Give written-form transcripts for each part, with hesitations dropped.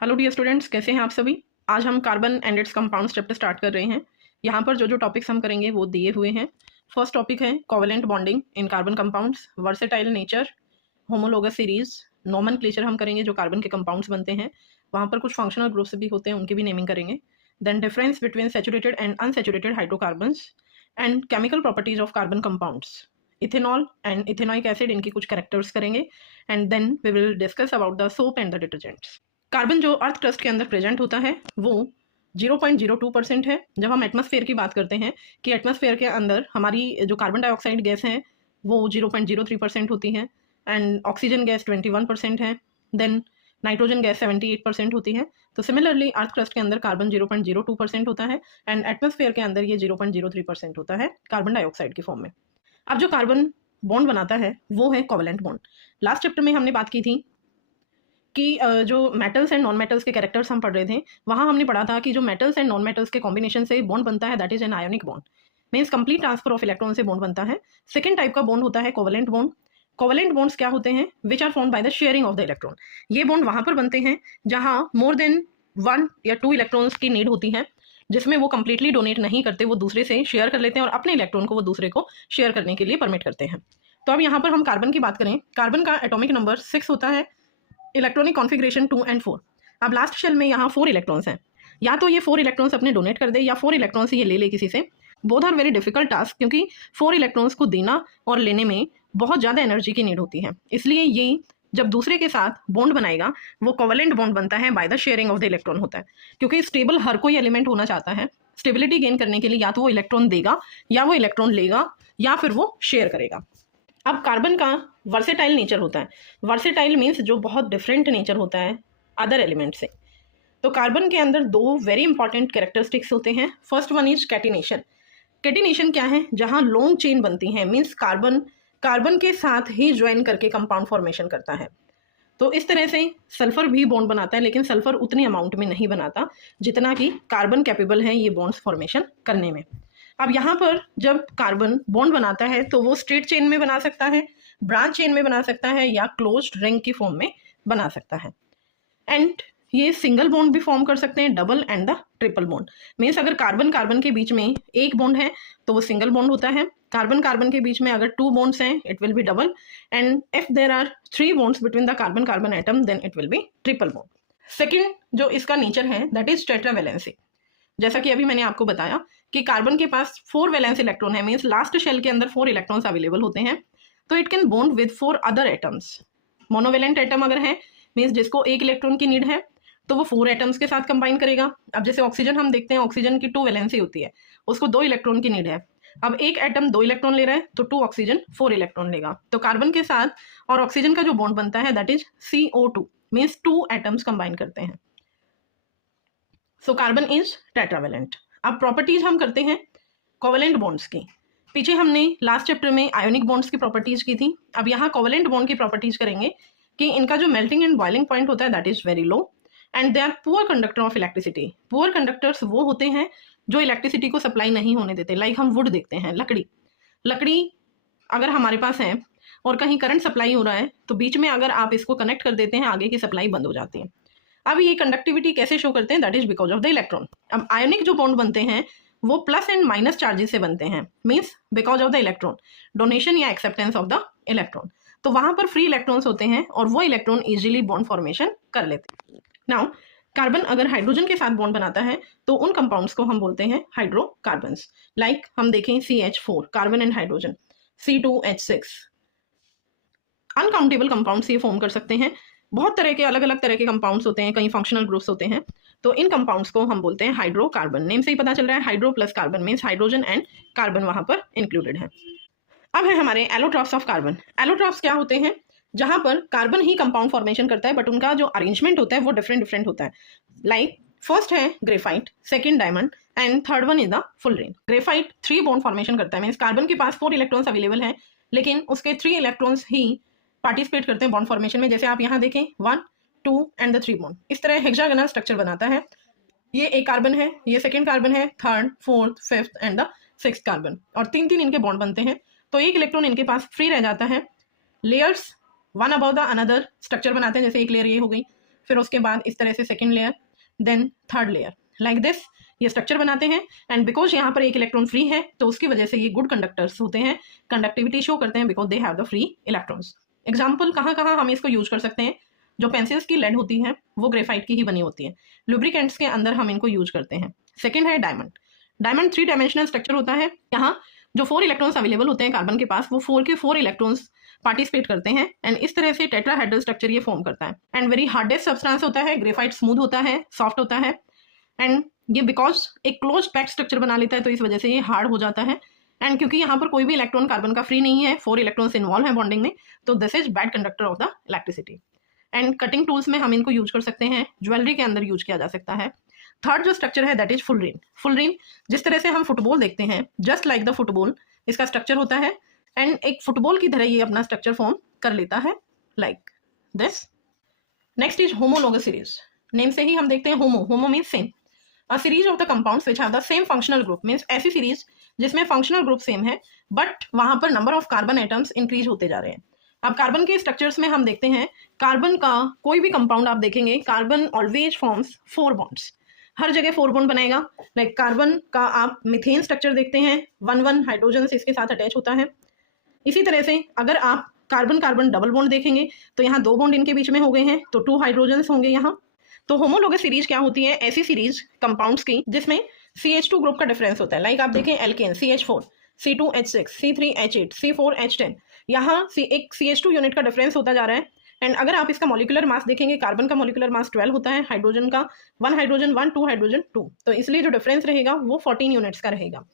Hello dear students, कैसे हैं आप सभी। आज हम carbon and it's compounds chapter start कर रहे हैं। यहाँ पर जो जो टॉपिक्स हम करेंगे वो दिए हुए हैं। फर्स्ट टॉपिक है covalent bonding in carbon compounds, versatile nature, homologous series, nomenclature हम करेंगे जो कार्बन के कंपाउंड्स बनते हैं। वहाँ पर कुछ फंक्शनल ग्रुप्स भी होते हैं, उनकी भी नेमिंग करेंगे। Then difference between saturated and unsaturated hydrocarbons and chemical properties of carbon compounds, ethanol and ethanoic acid, इनकी कुछ कैरेक्टर्स करेंगे। And then we will discuss about the soap and the detergents. Carbon जो earth crust के अंदर present होता है वो 0.02% है। जब हम एटमॉस्फेयर की बात करते हैं कि एटमॉस्फेयर के अंदर हमारी जो कार्बन डाइऑक्साइड गैस है वो 0.03% होती है, एंड ऑक्सीजन गैस 21% है, देन नाइट्रोजन गैस 78% होती है। तो सिमिलरली अर्थ क्रस्ट के अंदर कार्बन 0.02% होता है एंड एटमॉस्फेयर के अंदर ये 0.03% होता है कार्बन डाइऑक्साइड की फॉर्म में। अब जो कार्बन बॉन्ड बनाता है वो है कोवेलेंट बॉन्ड। लास्ट चैप्टर में हमने बात की थी कि जो मेटल्स एंड नॉन मेटल्स के कैरेक्टर्स हम पढ़ रहे थे, वहाँ हमने पढ़ा था कि जो मेटल्स एंड नॉन मेटल्स के कॉम्बिनेशन से बॉन्ड बनता है that is an ionic bond, means complete transfer of electron से बॉन्ड बनता है। सेकंड टाइप का बॉन्ड होता है कोवेलेंट बॉन्ड। कोवेलेंट बॉन्ड्स क्या होते हैं? Which are formed by the sharing of the electron. ये बॉन्ड वहाँ पर बनते हैं जहाँ मोर देन 1 या 2 इलेक्ट्रॉन्स की नीड होती है, जिसमें वो कंप्लीटली डोनेट नहीं करते, वो दूसरे से शेयर कर लेते हैं और अपने इलेक्ट्रॉन को वो दूसरे को शेयर करने के लिए परमिट करते हैं। तो अब यहाँ पर हम कार्बन की बात करें, कार्बन का एटॉमिक नंबर 6 होता है, इलेक्ट्रॉनिक कॉन्फ़िगरेशन 2 and 4। अब लास्ट शेल में यहाँ 4 इलेक्ट्रॉन्स हैं, या तो ये 4 इलेक्ट्रॉन्स अपने डोनेट कर दे या 4 इलेक्ट्रॉन्स ये ले ले किसी से। Both are very difficult task, क्योंकि 4 इलेक्ट्रॉन्स को देना और लेने में बहुत ज़्यादा एनर्जी की नीड होती है। इसलिए ये जब दूसरे के साथ बॉन्ड बनाएगा वो कोवेलेंट बॉन्ड बनता है bye the sharing of the electron होता है, क्योंकि स्टेबल हर कोई एलिमेंट होना चाहता है। स्टेबिलिटी गेन करने के लिए या तो वो इलेक्ट्रॉन देगा या वो इलेक्ट्रॉन लेगा या फिर वो शेयर करेगा। अब कार्बन का वर्सेटाइल नेचर होता है। वर्सेटाइल मीन्स जो बहुत डिफरेंट नेचर होता है अदर एलिमेंट से। तो कार्बन के अंदर 2 वेरी इंपॉर्टेंट कैरेक्टरिस्टिक्स होते हैं। First one is catenation. Catenation क्या है? जहाँ लॉन्ग चेन बनती है, मीन्स कार्बन के साथ ही ज्वाइन करके कंपाउंड फॉर्मेशन करता है। तो इस तरह से सल्फर भी बॉन्ड बनाता है, लेकिन सल्फर उतनी अमाउंट में नहीं बनाता जितना कि कार्बन कैपेबल है ये बॉन्ड्स फॉर्मेशन करने में। अब यहाँ पर जब कार्बन बॉन्ड बनाता है तो वो स्ट्रेट चेन में बना सकता है, ब्रांच चेन में बना सकता है, या क्लोज्ड रिंग की फॉर्म में बना सकता है। एंड ये सिंगल बॉन्ड भी फॉर्म कर सकते हैं, double and the triple bond. Means अगर कार्बन कार्बन के बीच में एक बॉन्ड है तो वो सिंगल बॉन्ड होता है। कार्बन कार्बन के बीच में अगर 2 बॉन्ड्स हैं it will be double, and if there are 3 bonds between the carbon carbon atom then it will be triple bond. Second जो इसका नेचर है दैट इज टेट्रावैलेंसी। जैसा कि अभी मैंने आपको बताया कि कार्बन के पास 4 वैलेंस इलेक्ट्रॉन है, मीन्स लास्ट शेल के अंदर 4 इलेक्ट्रॉन्स अवेलेबल होते हैं, तो it can bond with 4 other atoms. Monovalent atom अगर है, मीन्स जिसको 1 इलेक्ट्रॉन की नीड है, तो वो 4 एटम्स के साथ कंबाइन करेगा। अब जैसे ऑक्सीजन हम देखते हैं, ऑक्सीजन की 2 वैलेंसी होती है, उसको 2 इलेक्ट्रॉन की नीड है। अब एक एटम 2 इलेक्ट्रॉन ले रहा है तो 2 ऑक्सीजन 4 इलेक्ट्रॉन लेगा। तो कार्बन के साथ और ऑक्सीजन का जो बॉन्ड बनता है that is CO2, means 2 atoms combine करते हैं। So carbon is tetravalent. अब प्रॉपर्टीज हम करते हैं कोवेलेंट बॉन्ड्स की। पीछे हमने लास्ट चैप्टर में आयोनिक बॉन्ड्स की प्रॉपर्टीज की थी, अब यहाँ कोवेलेंट बॉन्ड की प्रॉपर्टीज करेंगे कि इनका जो मेल्टिंग एंड बॉइलिंग पॉइंट होता है that is very low, and they are poor conductor of electricity. Poor conductors वो होते हैं जो इलेक्ट्रिसिटी को सप्लाई नहीं होने देते। लाइक हम वुड देखते हैं, लकड़ी अगर हमारे पास है और कहीं करंट सप्लाई हो रहा है तो बीच में अगर आप इसको कनेक्ट कर देते हैं आगे की सप्लाई बंद हो जाती है। अब ये कंडक्टिविटी कैसे शो करते हैं? That is because of the electron. अब आयोनिक जो बॉन्ड बनते हैं वो प्लस एंड माइनस चार्जेस से बनते हैं, means because of the electron donation या एक्सेप्टेंस ऑफ द इलेक्ट्रॉन। तो वहां पर फ्री इलेक्ट्रॉन्स होते हैं और वो इलेक्ट्रॉन इजीली बॉन्ड फॉर्मेशन कर लेते हैं। नाउ कार्बन अगर हाइड्रोजन के साथ बॉन्ड बनाता है तो उन कंपाउंड्स को हम बोलते हैं हाइड्रोकार्बन्स। लाइक हम देखें CH4 carbon and hydrogen, C2H6, uncountable compounds ये फॉर्म कर सकते हैं। बहुत तरह के अलग अलग तरह के कंपाउंड्स होते हैं, कई फंक्शनल ग्रुप्स होते हैं, तो इन कंपाउंड्स को हम बोलते हैं हाइड्रोकार्बन। नेम से ही पता चल रहा है hydro plus carbon means hydrogen and carbon वहां पर इंक्लूडेड है। अब है हमारे एलोट्रॉप्स ऑफ कार्बन। एलोट्रॉप्स क्या होते हैं? जहां पर कार्बन ही कंपाउंड फॉर्मेशन करता है बट उनका जो अरेंजमेंट होता है वो डिफरेंट होता है। लाइक फर्स्ट है graphite, second diamond and third one is the full ring. Graphite 3 bond formation करता है, मीन्स कार्बन के पास 4 इलेक्ट्रॉन्स अवेलेबल है लेकिन उसके 3 इलेक्ट्रॉन्स ही पार्टिसिपेट करते हैं बॉन्ड फॉर्मेशन में। जैसे आप यहाँ देखें 1, 2 एंड द 3 बॉन्ड, इस तरह हेक्सागोनल स्ट्रक्चर बनाता है। ये एक कार्बन है, ये सेकेंड कार्बन है, third, fourth, fifth and the 6th carbon, और 3 इनके बॉन्ड बनते हैं। तो एक इलेक्ट्रॉन इनके पास फ्री रह जाता है। Layers one above the another structure बनाते हैं, जैसे एक लेयर ये हो गई, फिर उसके बाद इस तरह से second layer, then third layer, like this ये स्ट्रक्चर बनाते हैं। एंड बिकॉज यहाँ पर एक इलेक्ट्रॉन फ्री है तो उसकी वजह से ये गुड कंडक्टर्स होते हैं, कंडक्टिविटी शो करते हैं because they have the free electrons. Example कहाँ कहाँ हम इसको यूज कर सकते हैं, जो पेंसिल्स की लेड होती है वो ग्रेफाइट की ही बनी होती है, लुब्रिकेंट्स के अंदर हम इनको यूज करते हैं। सेकेंड है डायमंड। डायमंड 3 डायमेंशनल स्ट्रक्चर होता है, यहाँ जो 4 इलेक्ट्रॉन्स अवेलेबल होते हैं कार्बन के पास वो 4 के 4 इलेक्ट्रॉन्स पार्टिसिपेट करते हैं एंड इस तरह से टेट्राहेड्रल स्ट्रक्चर ये फॉर्म करता है। एंड वेरी हार्डेस्ट सब्सटेंस होता है, ग्रेफाइट स्मूथ होता है, सॉफ्ट होता है एंड ये बिकॉज एक क्लोज पैक्ड स्ट्रक्चर बना लेता है तो इस वजह से ये हार्ड हो जाता है। एंड क्योंकि यहाँ पर कोई भी इलेक्ट्रॉन कार्बन का फ्री नहीं है, 4 इलेक्ट्रॉन्स इन्वॉल्व है बॉन्डिंग में, तो this is bad conductor of the electricity. And cutting tools में हम इनको यूज कर सकते हैं, ज्वेलरी के अंदर यूज किया जा सकता है। थर्ड जो स्ट्रक्चर है दैट इज फुलरीन। फुलरीन जिस तरह से हम फुटबॉल देखते हैं, जस्ट लाइक द फुटबॉल इसका स्ट्रक्चर होता है एंड एक फुटबॉल की तरह ये अपना स्ट्रक्चर फॉर्म कर लेता है like this. Next is homologous series. Name से ही हम देखते हैं homo, homo means same. A series of the compounds which have the same functional group means ऐसी सीरीज जिसमें फंक्शनल ग्रुप सेम है बट वहां पर number of carbon atoms increase होते जा रहे हैं। अब कार्बन के स्ट्रक्चर्स में हम देखते हैं, कार्बन का कोई भी कंपाउंड आप देखेंगे, कार्बन ऑलवेज फॉर्म्स 4 बॉन्ड्स, हर जगह 4 बॉन्ड बनाएगा। लाइक कार्बन का आप मिथेन स्ट्रक्चर देखते हैं, 1 हाइड्रोजन इसके साथ अटैच होता है। इसी तरह से अगर आप कार्बन कार्बन डबल बॉन्ड देखेंगे तो यहाँ 2 बॉन्ड इनके बीच में हो गए हैं तो 2 हाइड्रोजन होंगे यहाँ। तो होमोलोगस सीरीज क्या होती है, ऐसी सीरीज कंपाउंड्स की जिसमें CH2 ग्रुप का डिफरेंस होता है। लाइक आप देखें alkene CH4, C2H6, C3H8, C4H10, यहाँ एक CH2 यूनिट का डिफरेंस होता जा रहा है। एंड अगर आप इसका मॉलिक्यूलर मास देखेंगे, कार्बन का मॉलिक्यूलर मास 12 होता है, हाइड्रोजन का 1 हाइड्रोजन 1, 2 हाइड्रोजन 2, तो इसलिए जो डिफरेंस रहेगा वो 14 यूनिट्स का रहेगा।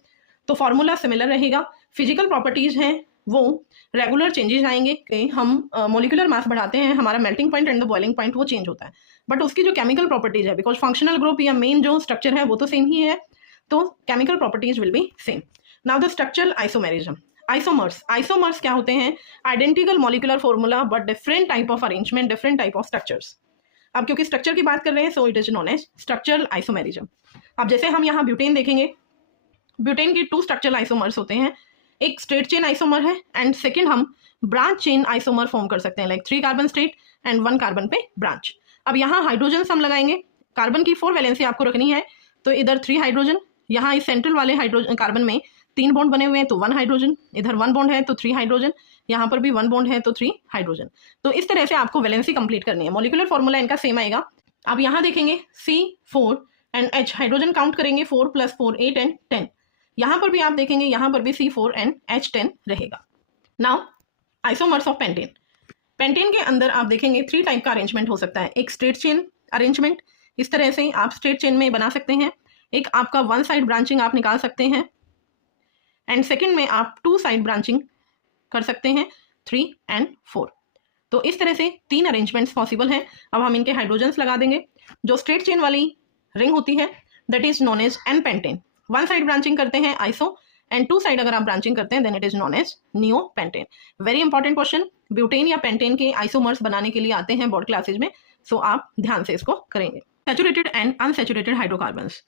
तो फॉर्मूला सिमिलर रहेगा। फिजिकल प्रॉपर्टीज हैं वो रेगुलर चेंजेस आएंगे कि हम मॉलिक्यूलर मास बढ़ाते हैं, हमारा melting point and the boiling point वो चेंज होता है, बट उसकी जो केमिकल प्रॉपर्टीज है, बिकॉज फंक्शनल ग्रुप या मेन जो स्ट्रक्चर है वो तो सेम ही है, तो chemical properties will be same. Now the structural isomerism. Isomers, isomers क्या होते हैं, identical molecular formula but different type of arrangement, different type of structures. अब क्योंकि स्ट्रक्चर की बात कर रहे हैं so it is known as structural isomerism. अब जैसे हम यहाँ ब्यूटेन देखेंगे, ब्यूटेन के 2 स्ट्रक्चरल आइसोमर्स होते हैं, एक स्ट्रेट चेन आइसोमर है एंड सेकेंड हम ब्रांच चेन आइसोमर फॉर्म कर सकते हैं, like 3 carbon straight and 1 carbon पे ब्रांच। अब यहाँ हाइड्रोजन हम लगाएंगे, कार्बन की 4 वैलेंसी आपको रखनी है, तो इधर 3 हाइड्रोजन, यहाँ इस सेंट्रल वाले हाइड्रोजन कार्बन में 3 बॉन्ड बने हुए हैं तो 1 हाइड्रोजन, इधर 1 बॉन्ड है तो 3 हाइड्रोजन, यहाँ पर भी 1 बॉन्ड है तो 3 हाइड्रोजन। तो इस तरह से आपको वैलेंसी कंप्लीट करनी है। मॉलिक्यूलर फॉर्मूला इनका सेम आएगा। अब यहाँ देखेंगे C4 and H, hydrogen count करेंगे 4 + 4 8 एंड 10, यहाँ पर भी आप देखेंगे यहाँ पर भी C4 एंड H10 रहेगा। Now isomers of pentane. Pentane के अंदर आप देखेंगे 3 टाइप का अरेंजमेंट हो सकता है। एक स्ट्रेट चेन अरेंजमेंट, इस तरह से आप स्ट्रेट चेन में बना सकते हैं। एक आपका 1 साइड ब्रांचिंग आप निकाल सकते हैं एंड सेकेंड में आप 2 साइड ब्रांचिंग कर सकते हैं, 3 एंड 4। तो इस तरह से 3 अरेंजमेंट्स पॉसिबल हैं। अब हम इनके हाइड्रोजन्स लगा देंगे। जो स्ट्रेट चेन वाली रिंग होती है that is known as n pentane. 1 side branching करते हैं आइसो एंड 2 साइड अगर आप ब्रांचिंग करते हैं then it is known as neo pentane. Very important question, butane या पेंटेन के आइसोमर्स बनाने के लिए आते हैं बोर्ड क्लासेज में, सो आप ध्यान से इसको करेंगे। Saturated and unsaturated hydrocarbons.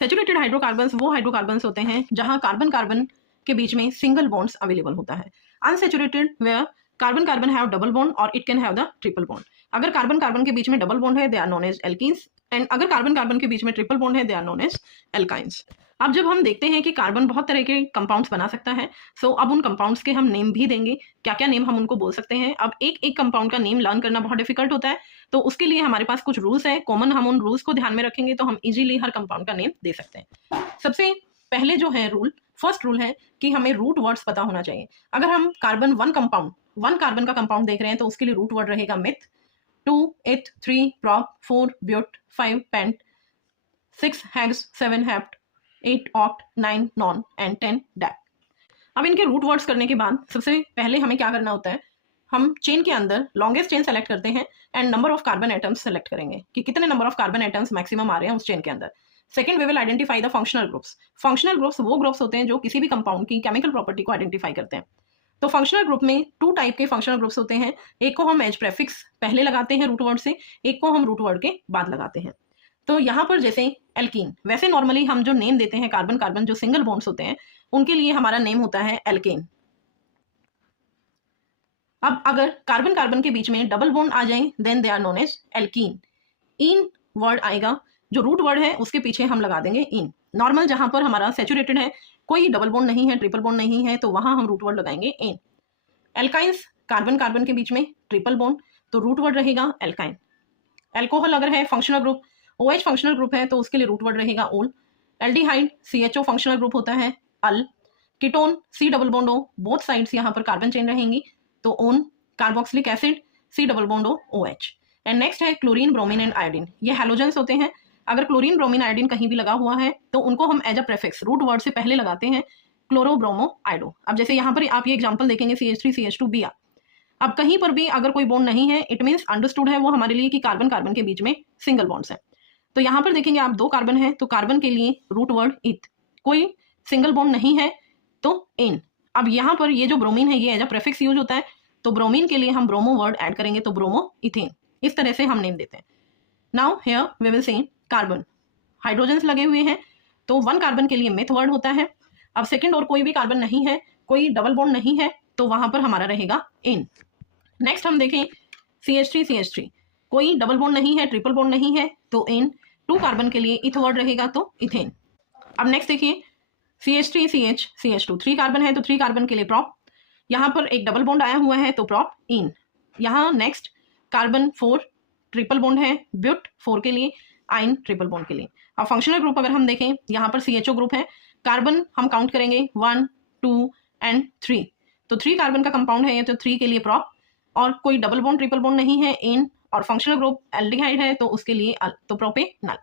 Saturated hydrocarbons वो हाइड्रोकार्बन्स होते हैं जहां कार्बन कार्बन के बीच में सिंगल बॉन्ड्स अवेलेबल होता है। Unsaturated where carbon carbon have double bond और it can have the triple bond. अगर कार्बन कार्बन के बीच में डबल बॉन्ड है they are known as alkenes and अगर कार्बन कार्बन के बीच में ट्रिपल बॉन्ड है they are known as alkynes. अब जब हम देखते हैं कि कार्बन बहुत तरह के कंपाउंड्स बना सकता है, सो अब उन कंपाउंड्स के हम नेम भी देंगे, क्या क्या नेम हम उनको बोल सकते हैं। अब एक एक कंपाउंड का नेम लर्न करना बहुत डिफिकल्ट होता है, तो उसके लिए हमारे पास कुछ रूल्स है कॉमन, हम उन रूल्स को ध्यान में रखेंगे तो हम इजीली हर कंपाउंड का नेम दे सकते हैं। सबसे पहले जो है रूल, फर्स्ट रूल है कि हमें रूट वर्ड्स पता होना चाहिए। अगर हम कार्बन 1 कार्बन का कंपाउंड देख रहे हैं तो उसके लिए रूट वर्ड रहेगा myth, 2 eth, 3 prop, 4 but, 5 pent, 6 hex, 7 hept, 8 oct, 9 non and 10 dec. अब इनके रूट वर्ड्स करने के बाद सबसे पहले हमें क्या करना होता है, हम चेन के अंदर लॉन्गेस्ट चेन सेलेक्ट करते हैं and number of carbon atoms select करेंगे कि कितने number of carbon atoms maximum आ रहे हैं उस चेन के अंदर। Second we will identify the functional groups. Functional groups वो ग्रुप्स होते हैं जो किसी भी कंपाउंड की केमिकल प्रॉपर्टी को आइडेंटिफाई करते हैं। तो फंक्शनल ग्रुप में 2 टाइप के फंक्शनल ग्रुप्स होते हैं, एक को हम एज प्रेफिक्स पहले लगाते हैं रूट वर्ड से, एक को हम रूट वर्ड के बाद लगाते हैं। तो यहाँ पर जैसे एल्कीन, वैसे नॉर्मली हम जो नेम देते हैं कार्बन कार्बन जो सिंगल बॉन्ड्स होते हैं उनके लिए हमारा नेम होता है एल्केन। अब अगर कार्बन कार्बन के बीच में डबल बॉन्ड आ जाए then they are known as alkene. इन वर्ड आएगा, जो रूट वर्ड है उसके पीछे हम लगा देंगे इन। नॉर्मल जहां पर हमारा सैचुरेटेड है, कोई डबल बॉन्ड नहीं है, ट्रिपल बॉन्ड नहीं है, तो वहां हम रूट वर्ड लगाएंगे इन। एल्काइंस, कार्बन कार्बन के बीच में ट्रिपल बॉन्ड, तो रूट वर्ड रहेगा एल्काइन। एल्कोहल अगर है functional group, OH functional group है, तो उसके लिए रूट वर्ड रहेगा ओल। एल्डिहाइड CHO फंक्शनल ग्रुप होता है अल। Ketone C double bond O, both sides यहाँ पर कार्बन चेन रहेंगी, तो ओन। Carboxylic acid C double bond O OH। And next है क्लोरीन, ब्रोमीन एंड आयोडीन, ये हैलोजेंस होते हैं। अगर क्लोरीन, ब्रोमीन, आयोडीन कहीं भी लगा हुआ है तो उनको हम as a prefix root word से पहले लगाते हैं क्लोरो, ब्रोमो, आयोडो। अब जैसे यहाँ पर आप ये एग्जाम्पल देखेंगे CH3 CH2 Br। अब कहीं पर भी अगर कोई बॉन्ड नहीं है, इट मीन्स अंडरस्टूड है वो हमारे लिए कि कार्बन कार्बन के बीच में सिंगल बॉन्ड्स है। तो यहाँ पर देखेंगे आप 2 कार्बन है, तो कार्बन के लिए रूट वर्ड इथ। कोई सिंगल बॉन्ड नहीं है तो इन। अब यहाँ पर ये जो ब्रोमीन है ये एज अ प्रेफिक्स यूज होता है, तो ब्रोमीन के लिए हम ब्रोमो वर्ड ऐड करेंगे, तो ब्रोमो इथेन। इस तरह से हम नेम देते हैं। Now here we will see carbon, hydrogens लगे हुए हैं, तो 1 कार्बन के लिए मेथ वर्ड होता है। अब सेकंड और कोई भी कार्बन नहीं है, कोई डबल बॉन्ड नहीं है, तो वहां पर हमारा रहेगा इन। नेक्स्ट हम देखें CH3 CH3, कोई डबल बॉन्ड नहीं है, ट्रिपल बॉन्ड नहीं है, तो इन। 2 कार्बन के लिए इथ वर्ड रहेगा, तो इथेन। अब नेक्स्ट देखिए CH3 CH CH2, 3 कार्बन है, तो 3 कार्बन के लिए प्रॉप। यहाँ पर एक डबल बॉन्ड आया हुआ है, तो प्रॉप इन। यहाँ नेक्स्ट कार्बन 4, ट्रिपल बॉन्ड है, ब्यूट 4 के लिए, आइन ट्रिपल बॉन्ड के लिए। अब फंक्शनल ग्रुप अगर हम देखें, यहाँ पर CHO ग्रुप है, कार्बन हम काउंट करेंगे 1 2 एंड 3, तो 3 कार्बन का कंपाउंड है ये, तो 3 के लिए प्रॉप। और कोई डबल बॉन्ड ट्रिपल बॉन्ड नहीं है, इन। और फंक्शनल ग्रुप एल्डिहाइड है, तो उसके लिए अल, तो प्रोपेनॉल।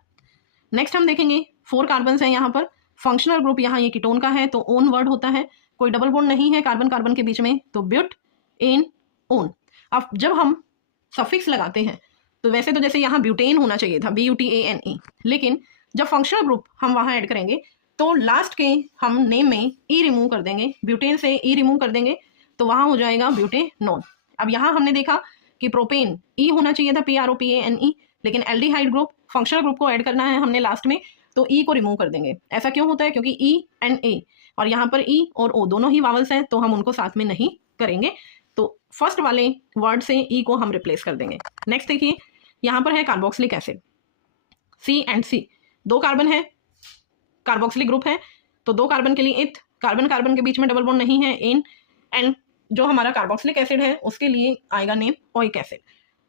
नेक्स्ट हम देखेंगे 4 कार्बन है यहाँ पर, फंक्शनल ग्रुप यहाँ ये कीटोन का है, तो ओन वर्ड होता है। कोई डबल बॉन्ड नहीं है कार्बन कार्बन के बीच में, तो ब्यूट, इन, ओन। अब जब हम सफिक्स लगाते हैं, तो वैसे तो जैसे यहाँ ब्यूटेन होना चाहिए था, BUTANE, लेकिन जब फंक्शनल ग्रुप हम वहाँ ऐड करेंगे तो लास्ट के हम नेम में ई रिमूव कर देंगे, ब्यूटेन से ई रिमूव कर देंगे, तो वहाँ हो जाएगा ब्यूटेनॉन। अब यहाँ हमने देखा कि प्रोपेन ई होना चाहिए था, PROPANE, लेकिन एल्डिहाइड ग्रुप फंक्शनल ग्रुप को ऐड करना है हमने लास्ट में, तो ई को रिमूव कर देंगे। ऐसा क्यों होता है? क्योंकि ई एंड ए, और यहाँ पर ई और ओ दोनों ही वावल्स हैं, तो हम उनको साथ में नहीं करेंगे, तो फर्स्ट वाले वर्ड से ई को हम रिप्लेस कर देंगे। नेक्स्ट देखिए यहाँ पर है carboxylic acid, C and C, 2 carbon है, कार्बोक्सिलिक ग्रुप है, तो 2 कार्बन के लिए इथ, कार्बन कार्बन के बीच में डबल बॉन्ड नहीं है, इन। एंड जो हमारा कार्बोक्सिलिक एसिड है उसके लिए आएगा नेम ओइक एसिड,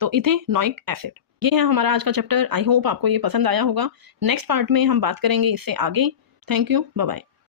तो इथेनोइक एसिड। ये है हमारा आज का चैप्टर। आई होप आपको ये पसंद आया होगा। नेक्स्ट पार्ट में हम बात करेंगे इससे आगे। Thank you, bye bye.